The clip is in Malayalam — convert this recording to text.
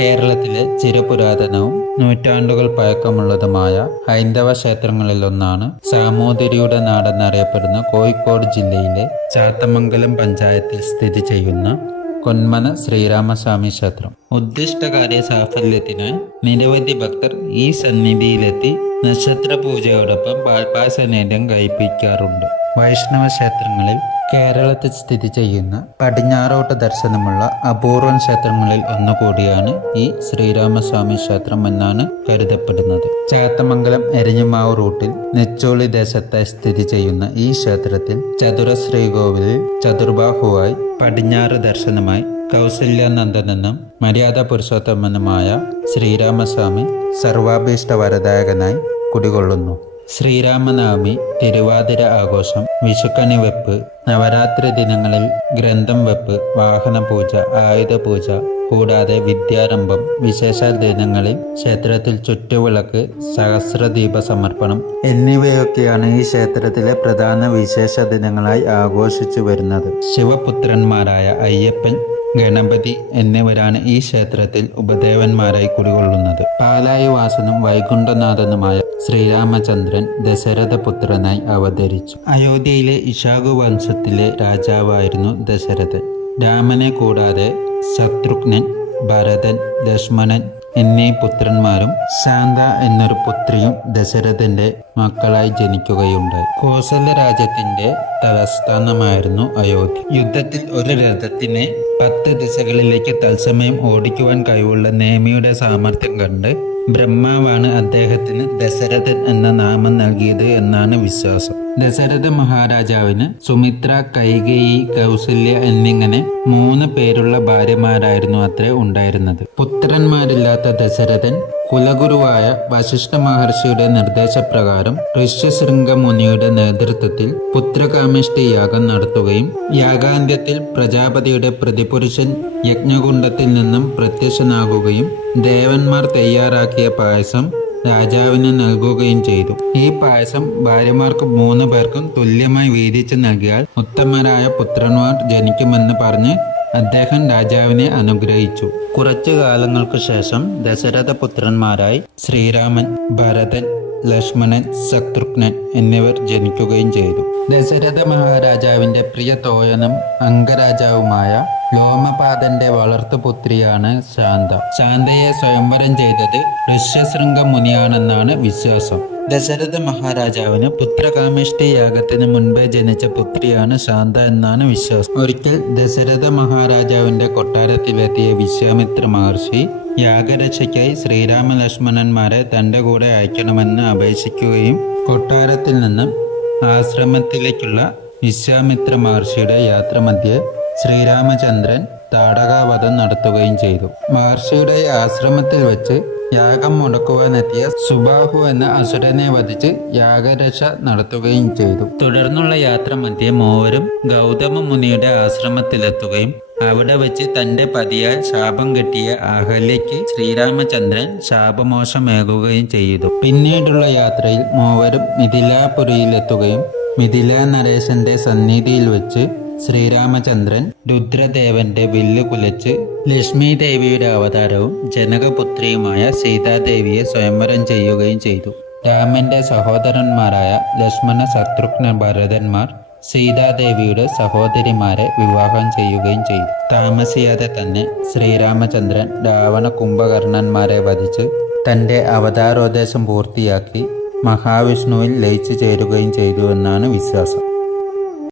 കേരളത്തിലെ ചിരപുരാതനവും നൂറ്റാണ്ടുകൾ പഴക്കമുള്ളതുമായ ഹൈന്ദവ ക്ഷേത്രങ്ങളിലൊന്നാണ് സാമൂതിരിയുടെ നാടെന്നറിയപ്പെടുന്ന കോഴിക്കോട് ജില്ലയിലെ ചാത്തമംഗലം പഞ്ചായത്തിൽ സ്ഥിതി ചെയ്യുന്ന കൊന്മന ശ്രീരാമസ്വാമി ക്ഷേത്രം. ഉദ്ദിഷ്ടകാര്യ സാഫല്യത്തിനായി നിരവധി ഭക്തർ ഈ സന്നിധിയിലെത്തി നക്ഷത്ര പൂജയോടൊപ്പം പാൽപായസ നേദ്യം കഴിപ്പിക്കാറുണ്ട്. വൈഷ്ണവ ക്ഷേത്രങ്ങളിൽ കേരളത്തിൽ സ്ഥിതി ചെയ്യുന്ന പടിഞ്ഞാറോട്ട് ദർശനമുള്ള അപൂർവം ക്ഷേത്രങ്ങളിൽ ഒന്നുകൂടിയാണ് ഈ ശ്രീരാമസ്വാമി ക്ഷേത്രം എന്നാണ് കരുതപ്പെടുന്നത്. ചാത്തമംഗലം എരഞ്ഞിമാവ് റൂട്ടിൽ നെച്ചോളി ദേശത്തായി സ്ഥിതി ചെയ്യുന്ന ഈ ക്ഷേത്രത്തിൽ ചതുര ശ്രീകോവിലിൽ ചതുർബാഹുവായി പടിഞ്ഞാറ് ദർശനമായി കൗസല്യാനന്ദനെന്നും മര്യാദ പുരുഷോത്തമനുമായ ശ്രീരാമസ്വാമി സർവാഭീഷ്ട വരദായകനായി കുടികൊള്ളുന്നു. ശ്രീരാമനവമി, തിരുവാതിര ആഘോഷം, വിഷുക്കണി വെപ്പ്, നവരാത്രി ദിനങ്ങളിൽ ഗ്രന്ഥം വെപ്പ്, വാഹന പൂജ, ആയുധ പൂജ കൂടാതെ വിദ്യാരംഭം, വിശേഷ ദിനങ്ങളിൽ ക്ഷേത്രത്തിൽ ചുറ്റുവിളക്ക്, സഹസ്രദീപ സമർപ്പണം എന്നിവയൊക്കെയാണ് ഈ ക്ഷേത്രത്തിലെ പ്രധാന വിശേഷ ദിനങ്ങളായി ആഘോഷിച്ചു വരുന്നത്. ശിവപുത്രന്മാരായ അയ്യപ്പൻ, ഗണപതി എന്നിവരാണ് ഈ ക്ഷേത്രത്തിൽ ഉപദേവന്മാരായി കുടികൊള്ളുന്നത്. പാലായി വാസനും വൈകുണ്ഠനാഥനുമായ ശ്രീരാമചന്ദ്രൻ ദശരഥപുത്രനായി അവതരിച്ചു. അയോധ്യയിലെ ഇഷാകു വംശത്തിലെ രാജാവായിരുന്നു ദശരഥൻ. രാമനെ കൂടാതെ ശത്രുഘ്നൻ, ഭരതൻ, ലക്ഷ്മണൻ എന്നീ പുത്രന്മാരും ശാന്ത എന്നൊരു പുത്രിയും ദശരഥന്റെ മക്കളായി ജനിക്കുകയുണ്ടായി. കോസല രാജ്യത്തിന്റെ തലസ്ഥാനമായിരുന്നു അയോധ്യ. യുദ്ധത്തിൽ ഒരു രഥത്തിനെ 10 ദിശകളിലേക്ക് തത്സമയം ഓടിക്കുവാൻ കഴിവുള്ള നേമിയുടെ സാമർഥ്യം കണ്ട് ബ്രഹ്മാവാണ് അദ്ദേഹത്തിന് ദശരഥൻ എന്ന നാമം നൽകിയത് എന്നാണ് വിശ്വാസം. ദശരഥ മഹാരാജാവിന് സുമിത്ര, കൈകേയി, കൗസല്യ എന്നിങ്ങനെ 3 പേരുള്ള ഭാര്യമാരായിരുന്നു അത്രേ ഉണ്ടായിരുന്നത്. പുത്രന്മാരില്ലാത്ത ദശരഥൻ കുലഗുരുവായ വശിഷ്ഠ മഹർഷിയുടെ നിർദ്ദേശപ്രകാരം ഋഷ്യശൃംഗ മുനിയുടെ നേതൃത്വത്തിൽ പുത്രകാമേഷ്ടി യാഗം നടത്തുകയും യാഗാന്ത്യത്തിൽ പ്രജാപതിയുടെ പ്രതിപുരുഷൻ യജ്ഞകുണ്ഡത്തിൽ നിന്നും പ്രത്യക്ഷനാകുകയും ദേവന്മാർ തയ്യാറാക്കിയ പായസം രാജാവിന് നൽകുകയും ചെയ്തു. ഈ പായസം ഭാര്യമാർക്ക് 3 പേർക്കും തുല്യമായി വീതിച്ചു നൽകിയാൽ ഉത്തമരായ പുത്രന്മാർ ജനിക്കുമെന്ന് പറഞ്ഞ് അദ്ദേഹം രാജാവിനെ അനുഗ്രഹിച്ചു. കുറച്ചു കാലങ്ങൾക്ക് ശേഷം ദശരഥ പുത്രന്മാരായി ശ്രീരാമൻ, ഭരതൻ, ലക്ഷ്മണൻ, ശത്രുഘ്നൻ എന്നിവർ ജനിക്കുകയും ചെയ്തു. ദശരഥ മഹാരാജാവിന്റെ പ്രിയ തോഴനും അംഗരാജാവുമായ ലോമപാദന്റെ വളർത്തുപുത്രിയാണ് ശാന്ത. ശാന്തയെ സ്വയംവരം ചെയ്തത് ഋഷ്യശൃംഗ മുനിയാണെന്നാണ് വിശ്വാസം. ദശരഥ മഹാരാജാവിന് പുത്രകാമേഷ്ടി യാഗത്തിന് മുൻപേ ജനിച്ച പുത്രിയാണ് ശാന്ത എന്നാണ് വിശ്വാസം. ഒരിക്കൽ ദശരഥ മഹാരാജാവിന്റെ കൊട്ടാരത്തിലെത്തിയ വിശ്വാമിത്ര മഹർഷി യാഗരക്ഷയ്ക്കായി ശ്രീരാമ ലക്ഷ്മണന്മാരെ തന്റെ കൂടെ അയക്കണമെന്ന് അപേക്ഷിക്കുകയും കൊട്ടാരത്തിൽ നിന്നും ആശ്രമത്തിലേക്കുള്ള വിശ്വാമിത്ര മഹർഷിയുടെ യാത്രമധ്യേ ശ്രീരാമചന്ദ്രൻ താടകാവധം നടത്തുകയും ചെയ്തു. മഹർഷിയുടെ ആശ്രമത്തിൽ വെച്ച് യാഗം മുടക്കുവാനെത്തിയ സുബാഹു എന്ന അസുരനെ വധിച്ച് യാഗരക്ഷ നടത്തുകയും ചെയ്തു. തുടർന്നുള്ള യാത്ര മധ്യേ മൂവരും ഗൗതമ മുനിയുടെ ആശ്രമത്തിലെത്തുകയും അവിടെ വെച്ച് തന്റെ പതിയാൽ ശാപം കിട്ടിയ അഹല്യയ്ക്ക് ശ്രീരാമചന്ദ്രൻ ശാപമോക്ഷമേകുകയും ചെയ്തു. പിന്നീടുള്ള യാത്രയിൽ മൂവരും മിഥിലാപുരിയിലെത്തുകയും മിഥിലാ നരേശന്റെ സന്നിധിയിൽ വെച്ച് ശ്രീരാമചന്ദ്രൻ രുദ്രദേവന്റെ വില്ല് കുലച്ച് ലക്ഷ്മി ദേവിയുടെ അവതാരവും ജനകപുത്രിയുമായ സീതാദേവിയെ സ്വയംവരം ചെയ്യുകയും ചെയ്തു. രാമന്റെ സഹോദരന്മാരായ ലക്ഷ്മണ, ശത്രുഘ്ന, ഭരതന്മാർ സീതാദേവിയുടെ സഹോദരിമാരെ വിവാഹം ചെയ്യുകയും ചെയ്തു. താമസിയാതെ തന്നെ ശ്രീരാമചന്ദ്രൻ രാവണ, കുംഭകർണന്മാരെ വധിച്ച് തന്റെ അവതാരോദ്ദേശം പൂർത്തിയാക്കി മഹാവിഷ്ണുവിൽ ലയിച്ചു ചേരുകയും ചെയ്തു എന്നാണ് വിശ്വാസം.